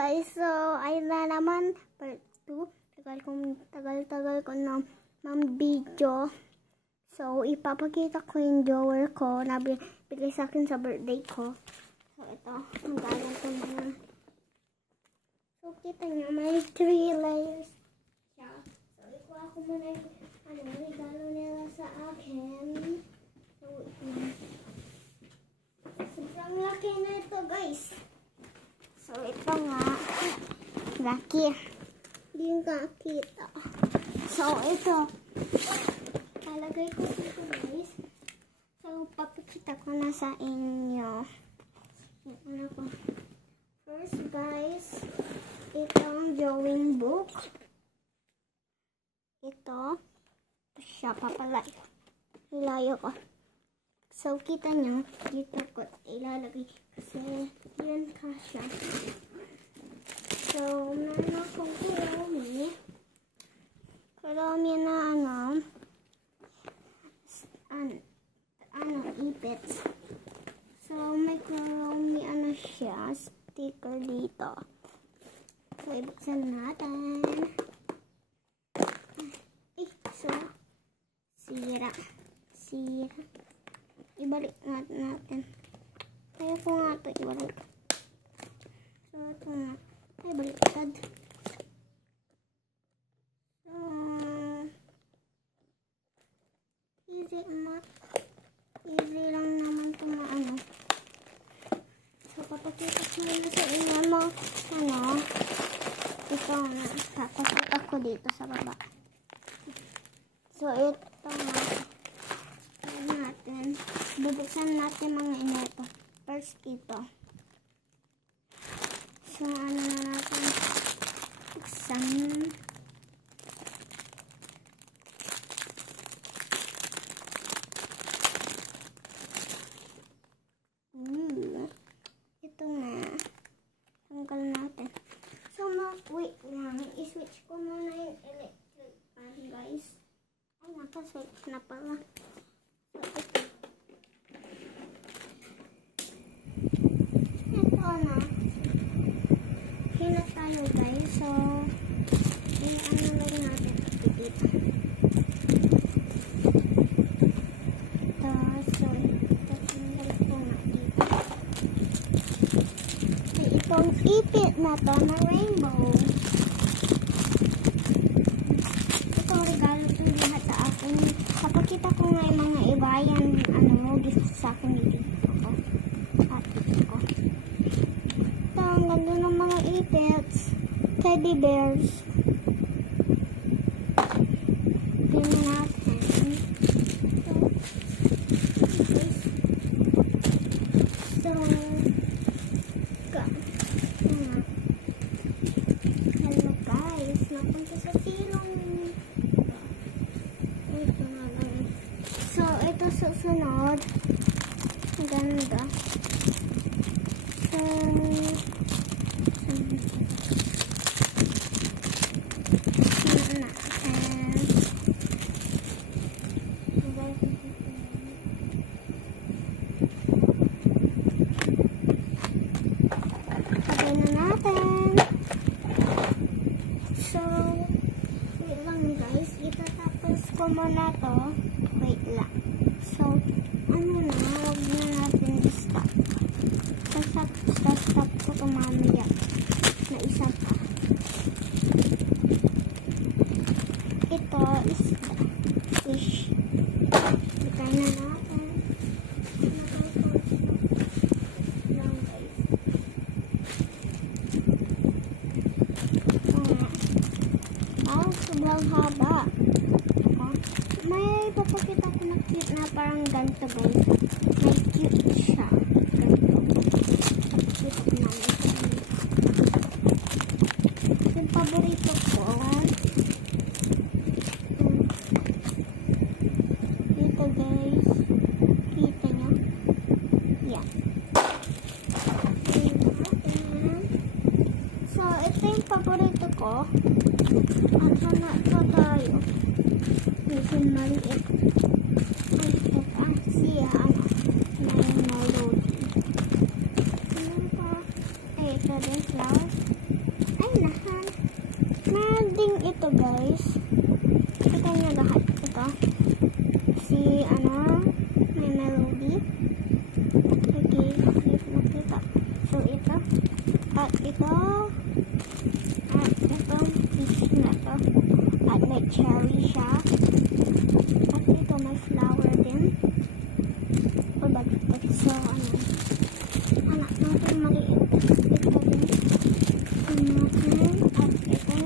guys, so ayun na naman part 2. Tagal ko na video. So ipapakita ko yung drawer ko na bigay sa akin sa birthday ko. So ito, ang galing ko na. So kita nyo, may 3 layers siya. So ikuha ko muna yung regalo nila sa akin. So sobrang laki na ito guys. So ito nga, laki. Hindi ka kita. So ito, talagay ko dito guys. So papakita ko na sa inyo. First guys, itong drawing book. Ito siya, papalayo. Ilayo ko. So kita nyo, dito ko ilalagay kasi yan kasya. So meron akong kurumi na ipits. So may kurumi siya, sticker dito. So ibuksan natin. So sira. Ibalik natin. Kaya ko nga ito ibalik. So ito nga. Ay, baliktad. So easy lang naman ito na So papakita ko nila sa inyo mo ito nga. Kakasot ako dito sa baba. So ito nga. Bubuksan natin mga ito. First ito. So na natin buksan. Ito na. Tanggal natin. So wait lang. I-switch ko muna yung electric fan guys. Ay naka-switch na pala. Hinat tayo guys. So lang natin dito. So tatanggal ko na dito. So itong ipit na to na rainbow. Itong regalo to lahat sa akin. Kapakita ko nga yung mga ibayan gift sa akin dito. Ang ganda ng mga ipits. Teddy bears. Tingnan natin. So, hello guys. Napunta sa silong. Ito na lang. So, ito susunod. Ang ganda. So, wait lang guys. Itatapos ko muna to. Wait lang. So, wag na natin stop. Stop ko ito mamaya. Na isa pa. Ito is fish. Itay na natin. Lang guys. Sobrang haba. May papakita ko na cute na parang ganito guys. May cute siya. Ganito. Papakita ko namin. Yung paborito ko. Dito guys. Kita nyo? Yan. So, ito yung paborito ko. At sana ito tayo. Yung maliit. Ay, ito pa. Siya, may loading. Ito din flowers. guys. Kita niya lahat. Ito. Si, may melody. Okay, makita. So, ito. At ito. At ito. Fish na to. At may cherry siya. At ito, may flower din. O, bagay. So, anak natin maliit. Ito din. At ito,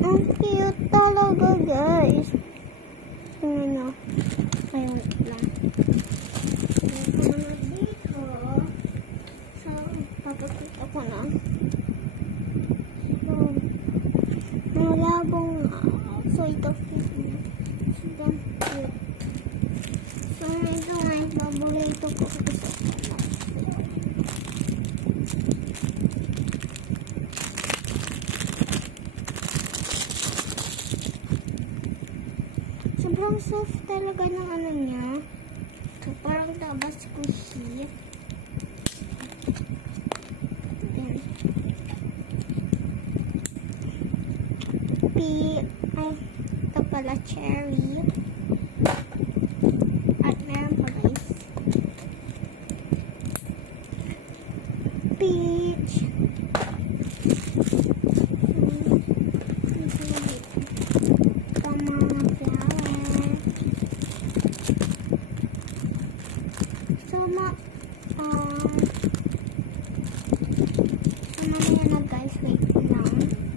ang cute talaga, guys. Ayun lang. Dito. So, papakita ko na. So, ang labong so, ito. So, ito guys, paborito ko. Sobrang soft talaga ng niya. So, parang tabas squishy. Ito pala cherry. At meron pa guys. Peach. Mamaya na guys, wait lang.